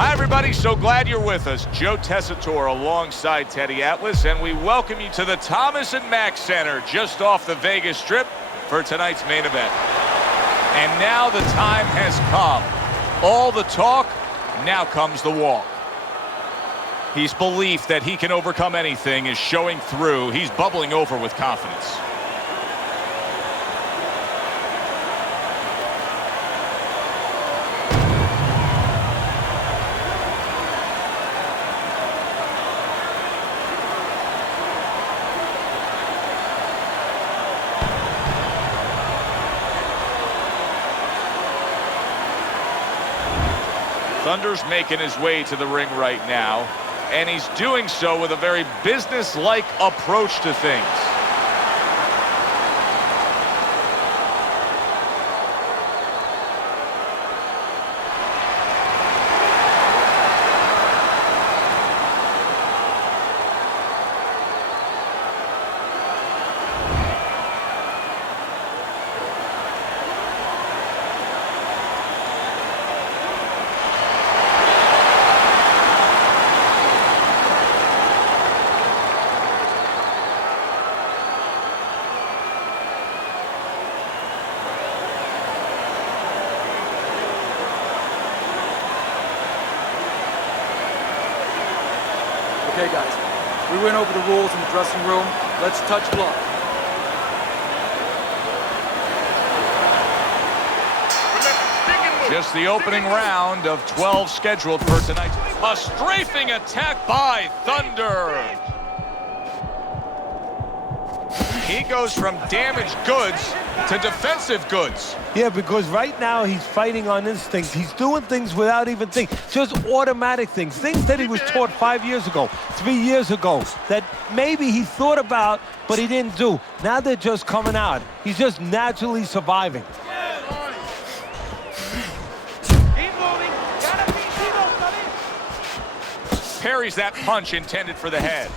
Hi, everybody. So glad you're with us. Joe Tessitore alongside Teddy Atlas, and we welcome you to the Thomas and Mack Center just off the Vegas Strip for tonight's main event. And now the time has come. All the talk, now comes the walk. His belief that he can overcome anything is showing through. He's bubbling over with confidence. Thunder's making his way to the ring right now, and he's doing so with a very business-like approach to things. Okay, guys, we went over the rules in the dressing room. Let's touch blood. Just the opening round of 12 scheduled for tonight. A strafing attack by Thunder. He goes from damaged goods to defensive goods. Yeah, because right now he's fighting on instinct. He's doing things without even thinking. Just automatic things. Things that he was taught 5 years ago, 3 years ago, that maybe he thought about, but he didn't do. Now they're just coming out. He's just naturally surviving. Parries that punch intended for the head.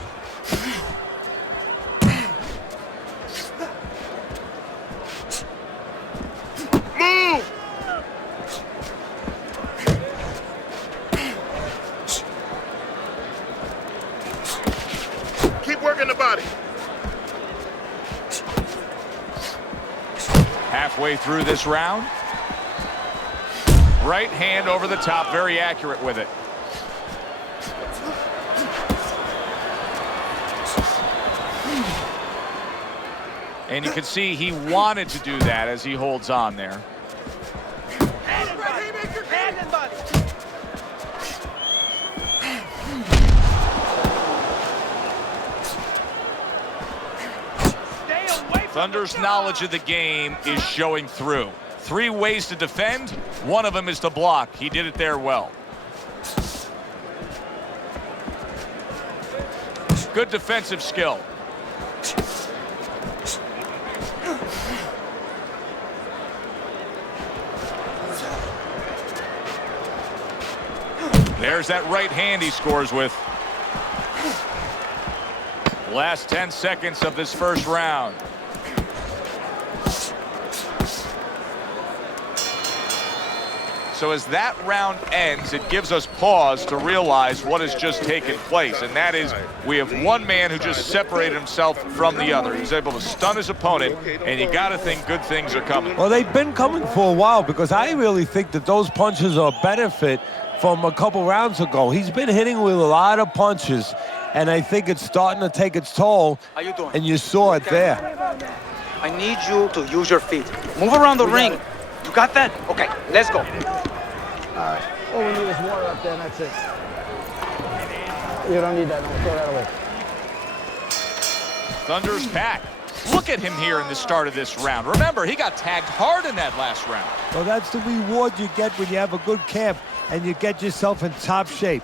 Move! Keep working the body. Halfway through this round. Right hand over the top, very accurate with it. And you can see he wanted to do that as he holds on there. Thunder's knowledge of the game is showing through. 3 ways to defend. One of them is to block. He did it there well. Good defensive skill. There's that right hand he scores with. Last 10 seconds of this first round. So as that round ends, it gives us pause to realize what has just taken place. And that is, we have one man who just separated himself from the other. He's able to stun his opponent, and you got to think good things are coming. Well, they've been coming for a while, because I really think that those punches are a benefit from a couple rounds ago. He's been hitting with a lot of punches, and I think it's starting to take its toll. How you doing? And you saw it there. I need you to use your feet. Move around the ring. You got that? Okay, let's go. All right. All we need is water up there, and that's it. You don't need that. No, throw that away. Thunder's back. Look at him here in the start of this round. Remember, he got tagged hard in that last round. Well, that's the reward you get when you have a good camp and you get yourself in top shape.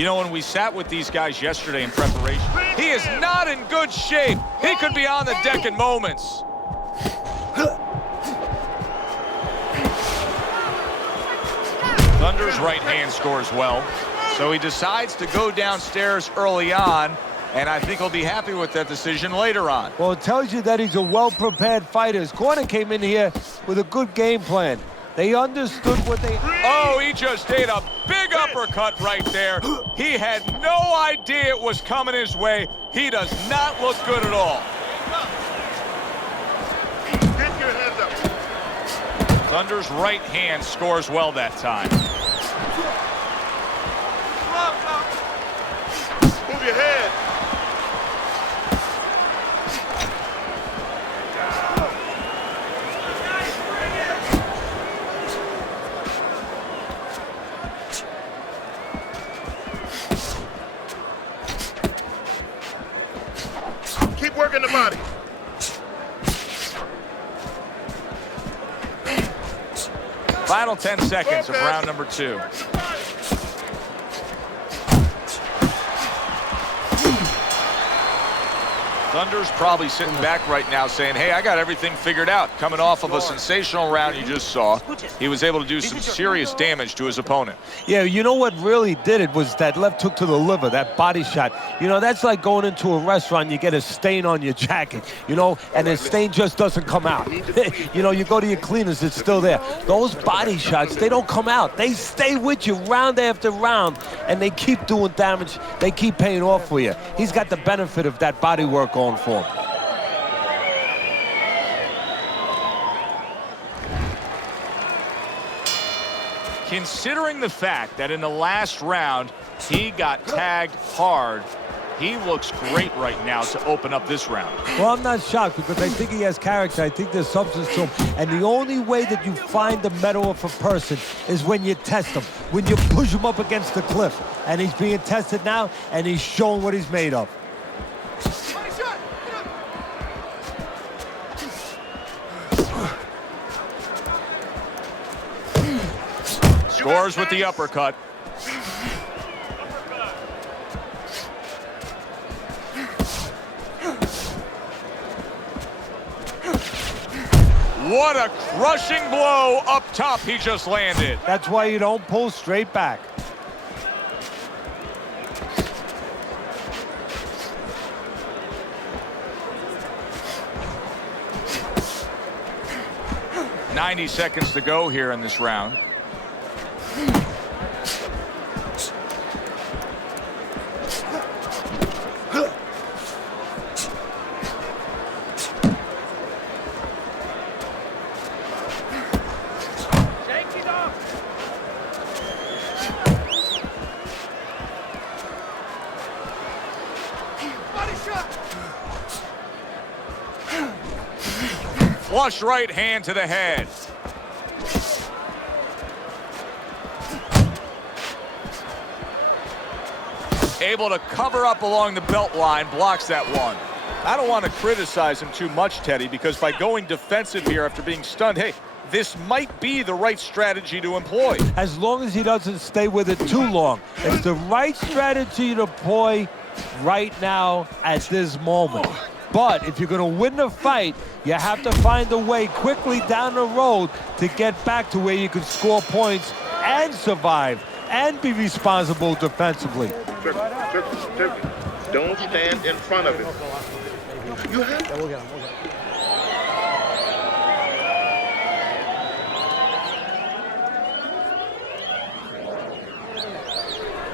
You know, when we sat with these guys yesterday in preparation, he is not in good shape. He could be on the deck in moments. Thunder's right hand scores well, so he decides to go downstairs early on, and I think he'll be happy with that decision later on. Well, it tells you that he's a well-prepared fighter. His corner came in here with a good game plan. They understood what they... Oh, he just ate a big uppercut right there. He had no idea it was coming his way. He does not look good at all. Get your hands up. Thunder's right hand scores well that time. Move your head. Keep working the body. Final 10 seconds of round number 2. Thunder's probably sitting back right now saying, hey, I got everything figured out. Coming off of a sensational round you just saw, he was able to do some serious damage to his opponent. Yeah, you know what really did it was that left hook to the liver, that body shot. You know, that's like going into a restaurant, you get a stain on your jacket, you know, and the stain just doesn't come out. You know, you go to your cleaners, it's still there. Those body shots, they don't come out. They stay with you round after round, and they keep doing damage. They keep paying off for you. He's got the benefit of that body work going for him. Considering the fact that in the last round he got tagged hard, he looks great right now to open up this round. Well, I'm not shocked because I think he has character. I think there's substance to him. And the only way that you find the mettle of a person is when you test him, when you push him up against the cliff. And he's being tested now, and he's showing what he's made of. Scores with the uppercut. What a crushing blow up top he just landed. That's why you don't pull straight back. "90 seconds to go here in this round. Flush right hand to the head. Able to cover up along the belt line, blocks that one. I don't want to criticize him too much, Teddy, because by going defensive here after being stunned, hey, this might be the right strategy to employ. As long as he doesn't stay with it too long. It's the right strategy to employ right now at this moment. But if you're going to win the fight, you have to find a way quickly down the road to get back to where you can score points and survive and be responsible defensively. Turkey. Don't stand in front of him. You have Yeah, we'll get him. We'll get him.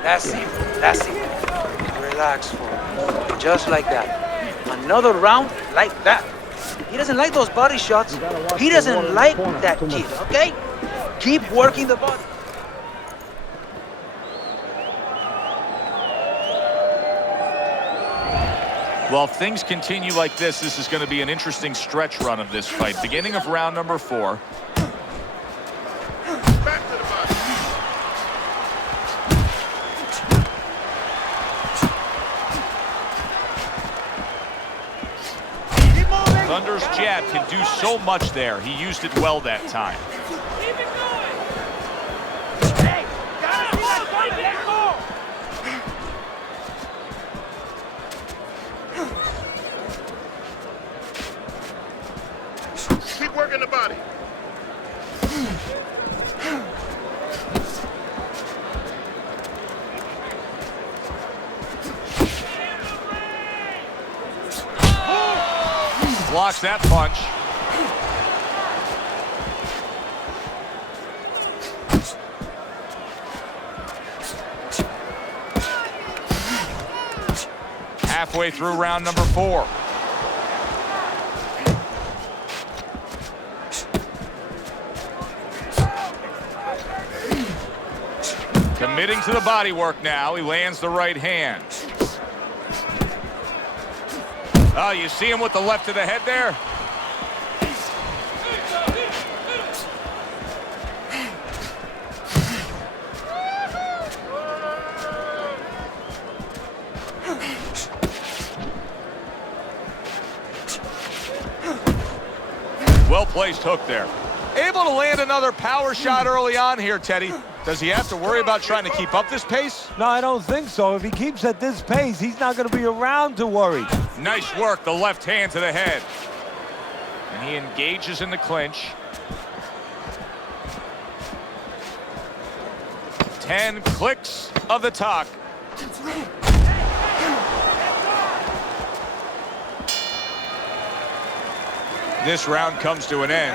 That's it. That's it. Relax for him. Just like that. Another round like that. He doesn't like those body shots. He doesn't like that kid, okay? Keep working the body. Well, if things continue like this is going to be an interesting stretch run of this fight. Beginning of round number 4. back to the body. Thunder's jab can do so much there. He used it well that time. blocks that punch. Halfway through round number 4. Committing to the body work now. He lands the right hand. Oh, you see him with the left to the head there? Well-placed hook there. Able to land another power shot early on here, Teddy. Does he have to worry about trying to keep up this pace? No, I don't think so. If he keeps at this pace, he's not going to be around to worry. Nice work, the left hand to the head. And he engages in the clinch. 10 clicks of the talk. This round comes to an end.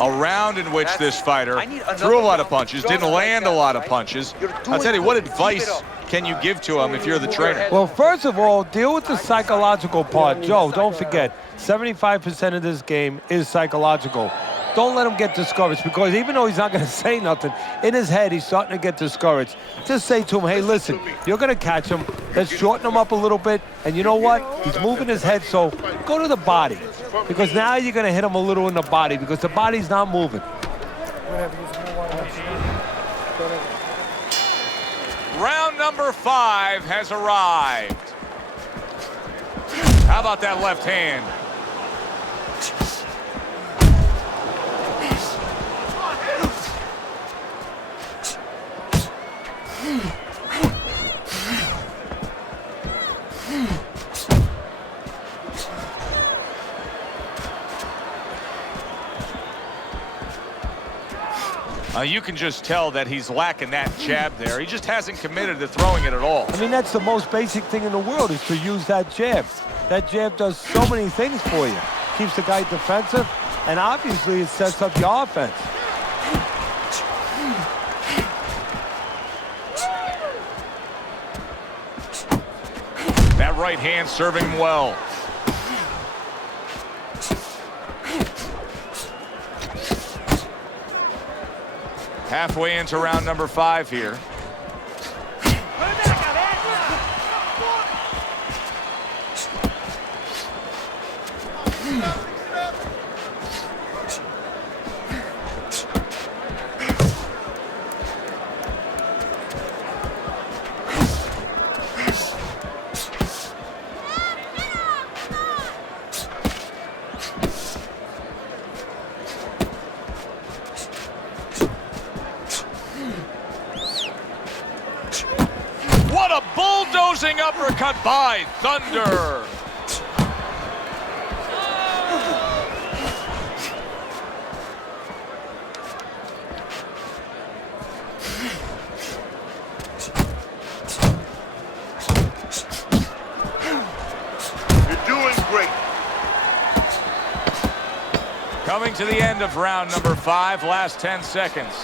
A round in which this fighter threw a lot of punches, didn't land a lot of punches. I'll tell you, what advice can you give to him if you're the trainer? Well, first of all, deal with the psychological part. Joe, don't forget, 75% of this game is psychological. Don't let him get discouraged, because even though he's not going to say nothing, in his head, he's starting to get discouraged. Just say to him, hey, listen, you're going to catch him. Let's shorten him up a little bit. And you know what? He's moving his head, so go to the body. Because now you're going to hit him a little in the body, because the body's not moving. Round number 5 has arrived. How about that left hand? You can just tell that he's lacking that jab there. He just hasn't committed to throwing it at all. I mean, that's the most basic thing in the world, is to use that jab. That jab does so many things for you. Keeps the guy defensive, and obviously it sets up your offense. That right hand serving him well. Halfway into round number 5 here. What a bulldozing uppercut by Thunder. You're doing great. Coming to the end of round number 5, last 10 seconds.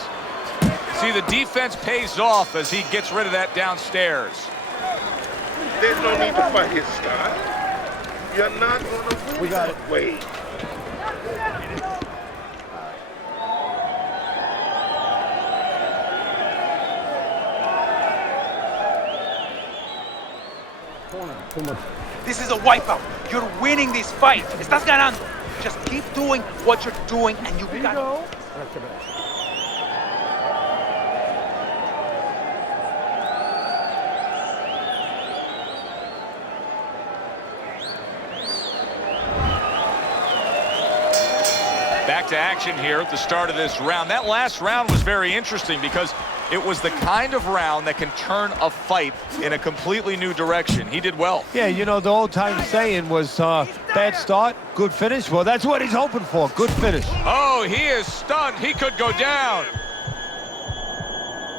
See, the defense pays off as he gets rid of that downstairs. There's no need to fight his style. You're not going to win. We got it. Wait. This is a wipeout. You're winning this fight. Estás ganando. Just keep doing what you're doing, and you got it. Back to action here at the start of this round. That last round was very interesting because it was the kind of round that can turn a fight in a completely new direction. He did well. Yeah, you know, the old-time saying was bad start, good finish. Well, that's what he's hoping for, good finish. Oh, he is stunned. He could go down.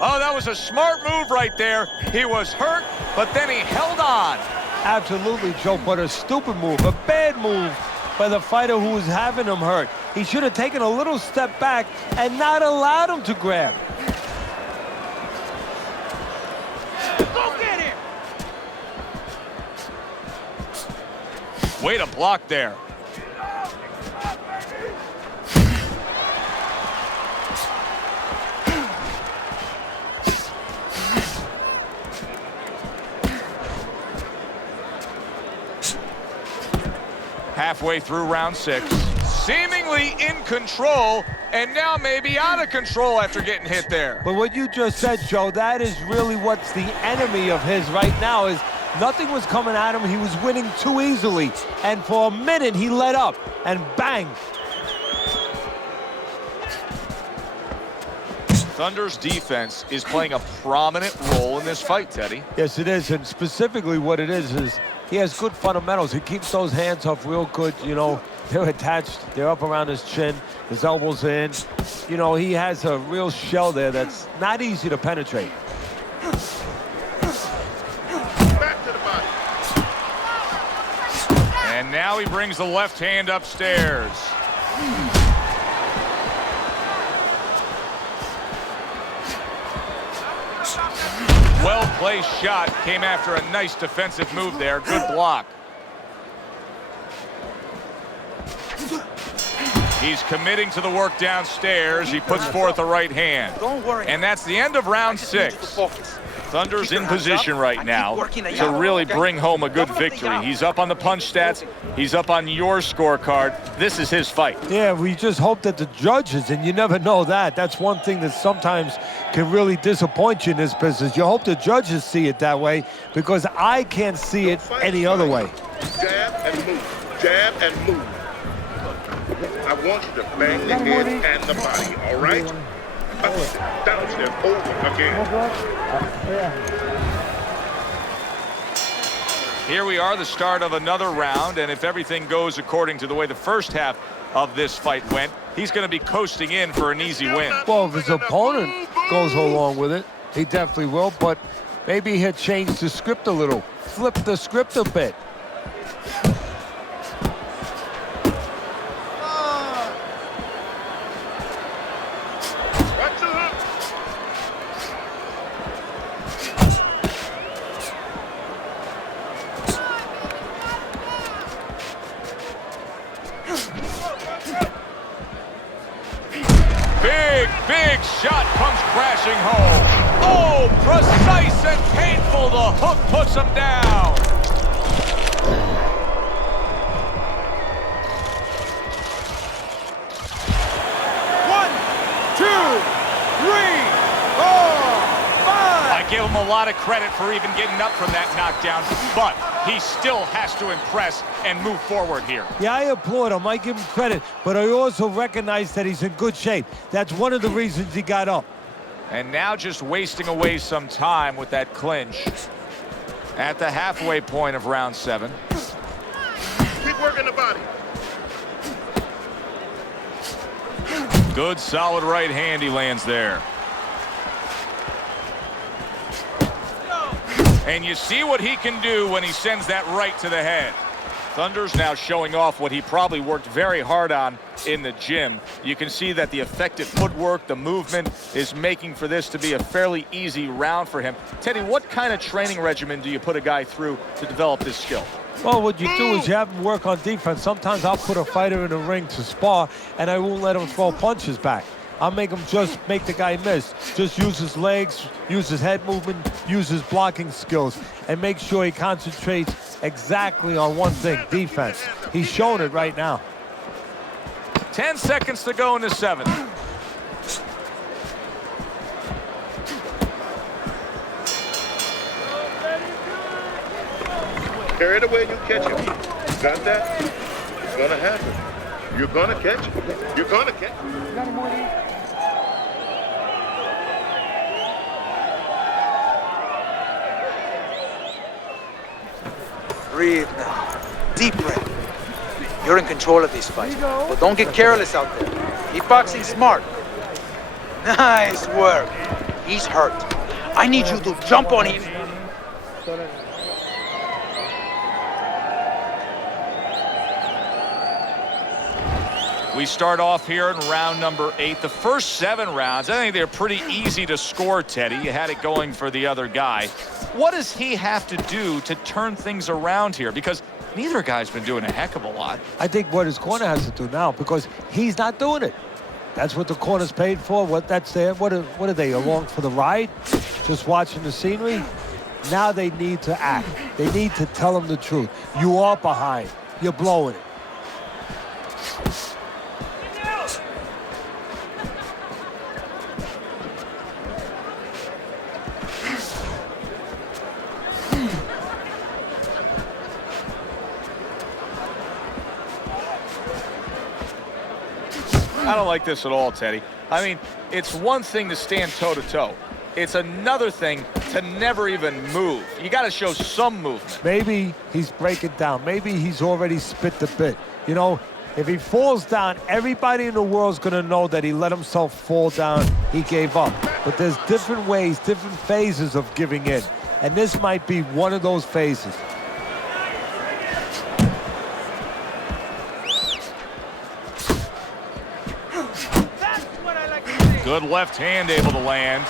Oh, that was a smart move right there. He was hurt, but then he held on. Absolutely, Joe, but a stupid move, a bad move. by the fighter who was having him hurt. He should have taken a little step back and not allowed him to grab. Go get him! Way to block there. Halfway through round 6, seemingly in control, and now maybe out of control after getting hit there. But what you just said, Joe, that is really what's the enemy of his right now is nothing was coming at him. He was winning too easily. And for a minute, he let up, and bang. Thunder's defense is playing a prominent role in this fight, Teddy. Yes, it is, and specifically what it is he has good fundamentals. He keeps those hands up real good, you know. They're attached, they're up around his chin, his elbows in. You know, he has a real shell there that's not easy to penetrate. Back to the body. And now he brings the left hand upstairs. Well-placed shot came after a nice defensive move there. Good block. He's committing to the work downstairs. He puts forth a right hand. Don't worry. And that's the end of round 6. Thunder's in position right now to really bring home a good victory. He's up on the punch stats. He's up on your scorecard. This is his fight. Yeah, we just hope that the judges, and you never know that. That's one thing that sometimes can really disappoint you in this business. You hope the judges see it that way because I can't see it any other way. Jab and move. Jab and move. I want you to bang the head and the body, all right? Upstairs, downstairs, over again. Here we are, the start of another round, and if everything goes according to the way the first half of this fight went, he's going to be coasting in for an easy win. Well, if his opponent goes along with it, he definitely will, but maybe he'll change the script a little, flip the script a bit. Big shot comes crashing home. Oh, precise and painful. The hook puts him down. One, two, three, four, five. I give him a lot of credit for even getting up from that knockdown, but he still has to impress and move forward here. Yeah, I applaud him. I give him credit, but I also recognize that he's in good shape. That's one of the reasons he got up. And now just wasting away some time with that clinch at the halfway point of round 7. Keep working the body. Good, solid right hand he lands there. And you see what he can do when he sends that right to the head. Thunder's now showing off what he probably worked very hard on in the gym. You can see that the effective footwork, the movement, is making for this to be a fairly easy round for him. Teddy, what kind of training regimen do you put a guy through to develop this skill? Well, what you do is you have him work on defense. Sometimes I'll put a fighter in the ring to spar, and I won't let him throw punches back. I'll make him just make the guy miss. Just use his legs, use his head movement, use his blocking skills, and make sure he concentrates exactly on one thing, defense. He's showing it right now. 10 seconds to go in the 7th. Carry it away, you catch it. You got that? It's gonna happen. You're gonna catch it. You're gonna catch it. Breathe now. Deep breath. You're in control of this fight, but don't get careless out there. Keep boxing smart. Nice work. He's hurt. I need you to jump on him. We start off here in round number 8. The first 7 rounds, I think they're pretty easy to score, Teddy. You had it going for the other guy. What does he have to do to turn things around here? Because neither guy's been doing a heck of a lot. I think what his corner has to do now, because he's not doing it. That's what the corner's paid for. What are they, along for the ride? Just watching the scenery? Now they need to act. They need to tell him the truth. You are behind. You're blowing it. I don't like this at all, Teddy. I mean, it's one thing to stand toe-to-toe. It's another thing to never even move. You got to show some movement. Maybe he's breaking down. Maybe he's already spit the bit. You know, if he falls down, everybody in the world's going to know that he let himself fall down. He gave up. But there's different ways, different phases of giving in. And this might be one of those phases. Good left hand able to land.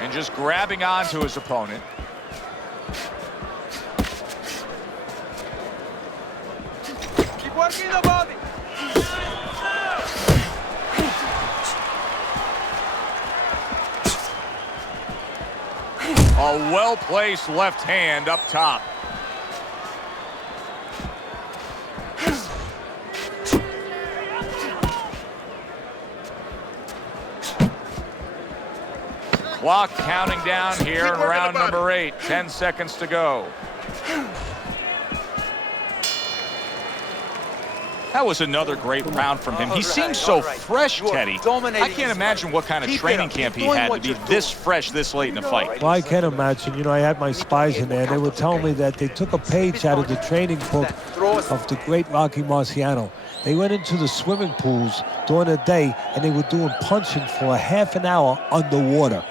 And just grabbing onto his opponent. Keep working the body. A well-placed left hand up top. Clock counting down here in round number 8. 10 seconds to go. That was another great round from him. He seems so fresh, Teddy. I can't imagine what kind of training camp he had to be this fresh this late in the fight. Well, I can imagine. You know, I had my spies in there. They were telling me that they took a page out of the training book of the great Rocky Marciano. They went into the swimming pools during the day, and they were doing punching for a half an hour underwater.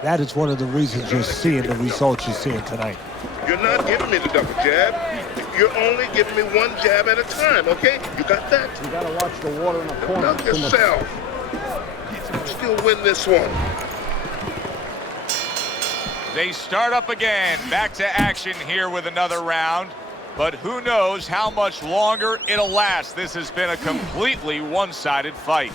That is one of the reasons you're seeing the results you're seeing tonight. You're not giving me the double jab. You're only giving me one jab at a time, okay? You got that? You got to watch the water in the corner. Knock yourself. Still win this one. They start up again. Back to action here with another round. But who knows how much longer it'll last. This has been a completely one-sided fight.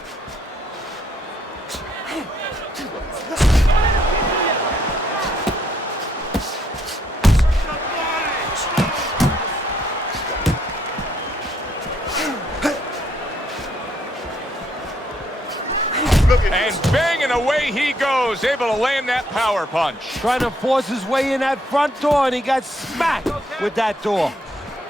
And banging away he goes, able to land that power punch. Trying to force his way in that front door, and he got smacked with that door.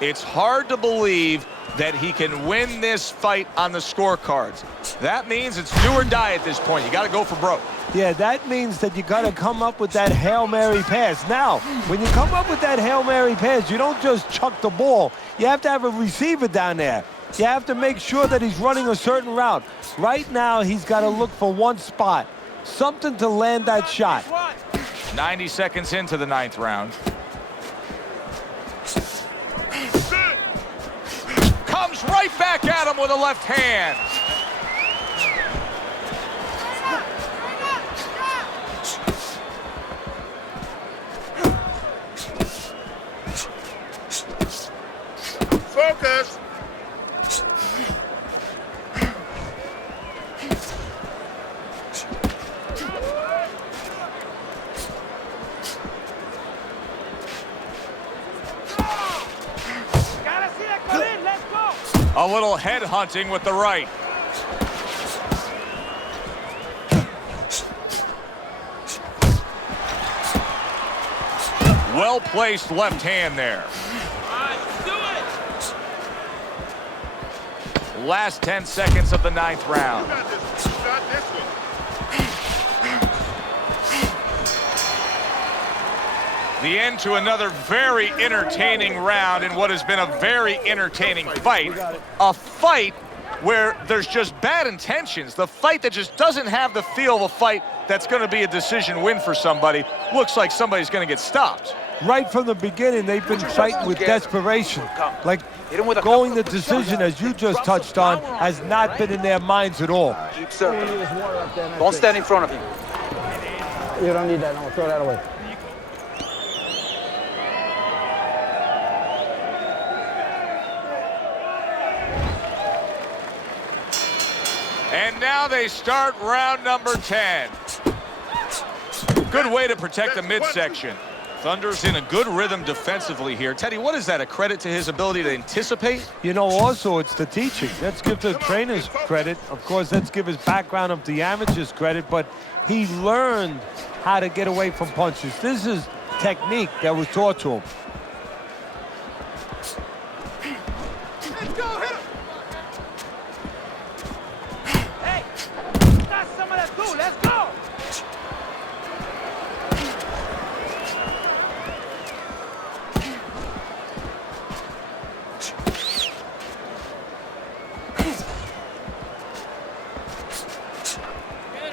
It's hard to believe that he can win this fight on the scorecards. That means it's do or die at this point. You got to go for broke. Yeah, that means that you got to come up with that Hail Mary pass. Now, when you come up with that Hail Mary pass, you don't just chuck the ball. You have to have a receiver down there. You have to make sure that he's running a certain route. Right now, he's got to look for one spot, something to land that shot. 90 seconds into the 9th round. Comes right back at him with a left hand. Focus. A little head hunting with the right. Well-placed left hand there. Last 10 seconds of the 9th round. You got this one. You got this one. The end to another very entertaining round in what has been a very entertaining fight. A fight where there's just bad intentions. The fight that just doesn't have the feel of a fight that's going to be a decision win for somebody. Looks like somebody's going to get stopped. Right from the beginning, they've been fighting with desperation. Like going the decision, as you just touched on, has not been in their minds at all. Keep circling. Don't stand in front of him. You don't need that. No, throw that away. And now they start round number 10. Good way to protect the midsection. Thunder's in a good rhythm defensively here. Teddy, what is that, a credit to his ability to anticipate? You know, also, it's the teaching. Let's give the trainers credit. Of course, let's give his background of the amateurs credit, but he learned how to get away from punches. This is technique that was taught to him. Let's go, hit him! Hey, that's some of that too. Let's go!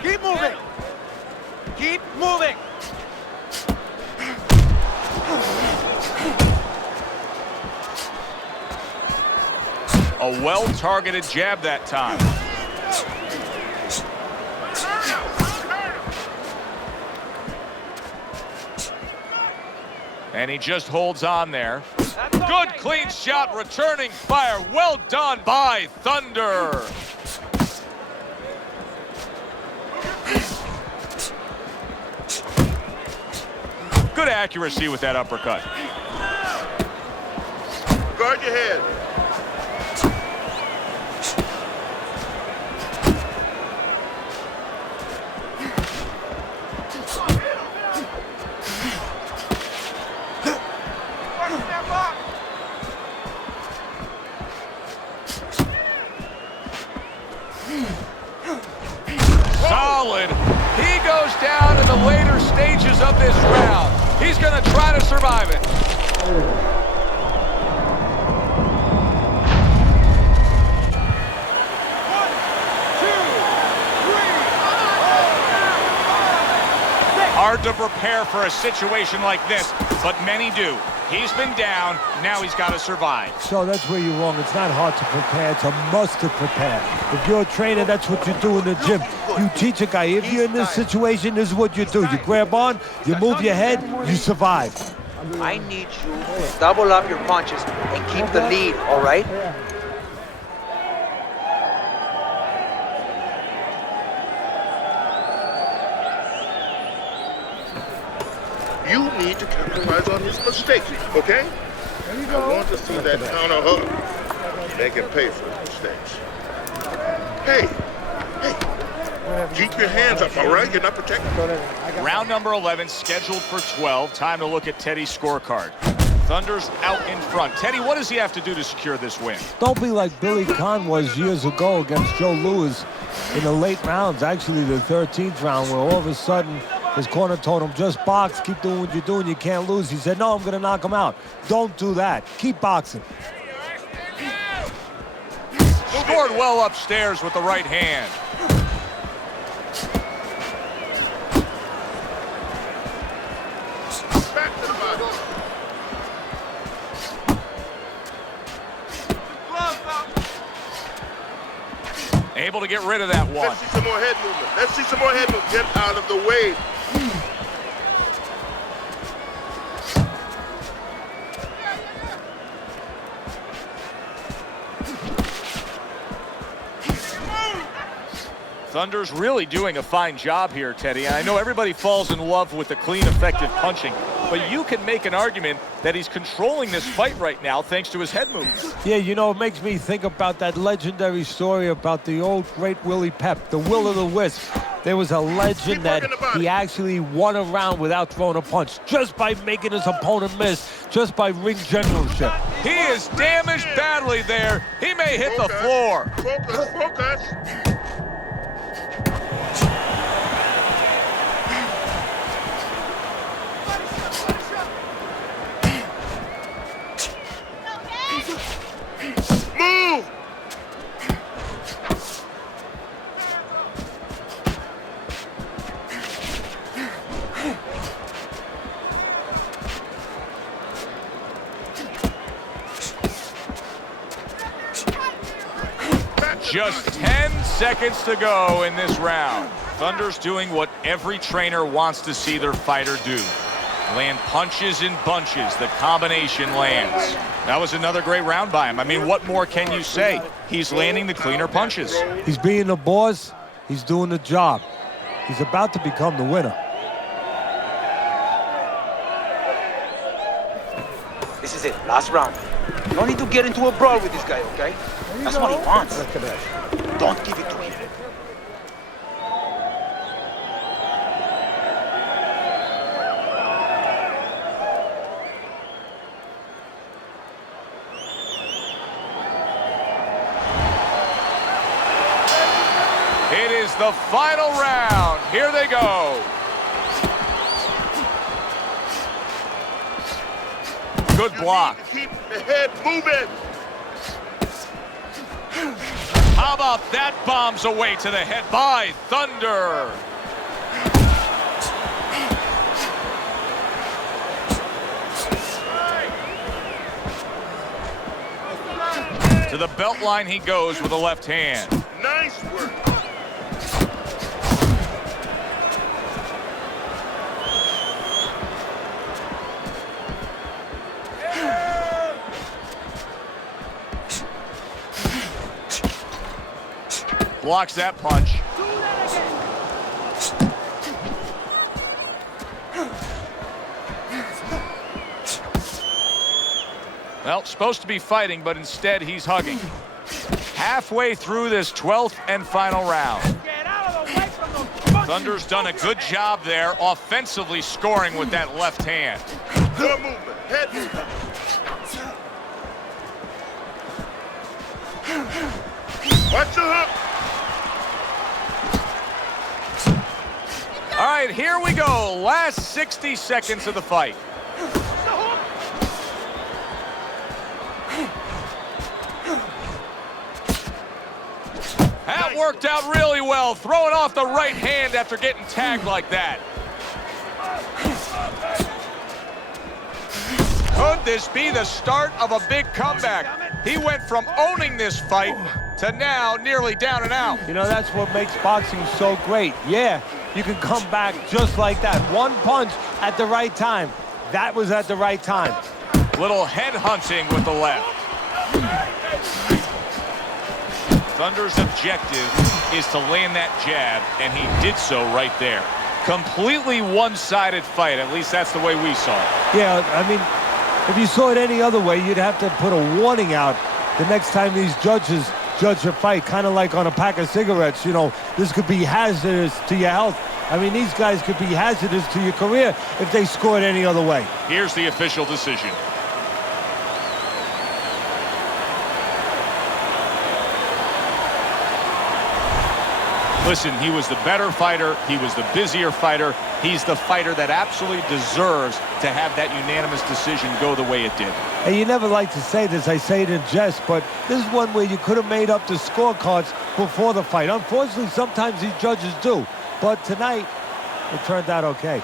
Keep moving! Keep moving! A well-targeted jab that time. And he just holds on there. Good clean shot, returning fire. Well done by Thunder. Good accuracy with that uppercut. Guard your head. Solid. He goes down in the later stages of this round. He's going to try to survive it. Hard to prepare for a situation like this, but many do. He's been down, now he's got to survive. So that's where you're wrong. It's not hard to prepare. It's a must to prepare. If you're a trainer, that's what you do in the gym. You teach a guy, if you're in this situation, this is what you do. You grab on, you move your head, you survive. I need you to double up your punches and keep the lead, all right? You need to capitalize on his mistakes, okay? I want to see that counter hook. Make him pay for his mistakes. Hey, keep your hands up, all right? You're not protected. Round number 11 scheduled for 12. Time to look at Teddy's scorecard. Thunder's out in front. Teddy, what does he have to do to secure this win? Don't be like Billy Conn was years ago against Joe Louis in the late rounds, actually the 13th round, where all of a sudden his corner told him, just box, keep doing what you're doing, you can't lose. He said, no, I'm going to knock him out. Don't do that. Keep boxing. Scored well upstairs with the right hand. Back to the body. Able to get rid of that one. Let's see some more head movement. Let's see some more head movement. Get out of the way. Thunder's really doing a fine job here, Teddy. And I know everybody falls in love with the clean, effective punching, but you can make an argument that he's controlling this fight right now thanks to his head movement. Yeah, you know, it makes me think about that legendary story about the old great Willie Pep, the Will o' the Wisp. There was a legend that he actually won a round without throwing a punch, just by making his opponent miss, just by ring generalship. He is damaged badly there. He may hit the floor. Focus. Move! Just 10 seconds to go in this round. Thunder's doing what every trainer wants to see their fighter do. Land punches in bunches. The combination lands. That was another great round by him. I mean, what more can you say? He's landing the cleaner punches. He's being the boss. He's doing the job. He's about to become the winner. This is it, last round. No need to get into a brawl with this guy, okay? That's what he wants. Don't give it to him. It is the final round. Here they go. Good block. Keep the head moving. How about that? Bombs away to the head by Thunder. To the belt line he goes with a left hand. Nice work. Blocks that punch. Well, supposed to be fighting, but instead he's hugging. Halfway through this 12th and final round. Thunder's done a good job there, offensively scoring with that left hand. Good movement. Head movement. Watch the hook. All right, here we go. Last 60 seconds of the fight. That worked out really well, throwing off the right hand after getting tagged like that. Could this be the start of a big comeback? He went from owning this fight to now nearly down and out. You know, that's what makes boxing so great. Yeah, you can come back just like that. One punch at the right time. That was at the right time. Little head hunting with the left. Thunder's objective is to land that jab, and he did so right there. Completely one-sided fight, at least that's the way we saw it. Yeah, I mean, if you saw it any other way, you'd have to put a warning out the next time these judges judge a fight, kind of like on a pack of cigarettes. You know, this could be hazardous to your health. I mean, these guys could be hazardous to your career if they scored any other way. Here's the official decision. Listen, he was the better fighter. He was the busier fighter. He's the fighter that absolutely deserves to have that unanimous decision go the way it did. And you never like to say this, I say it in jest, but this is one where you could have made up the scorecards before the fight. Unfortunately, sometimes these judges do. But tonight, it turned out okay.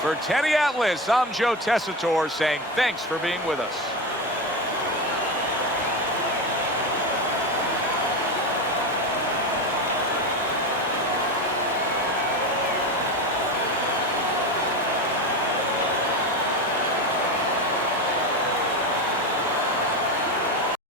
For Teddy Atlas, I'm Joe Tessitore saying thanks for being with us.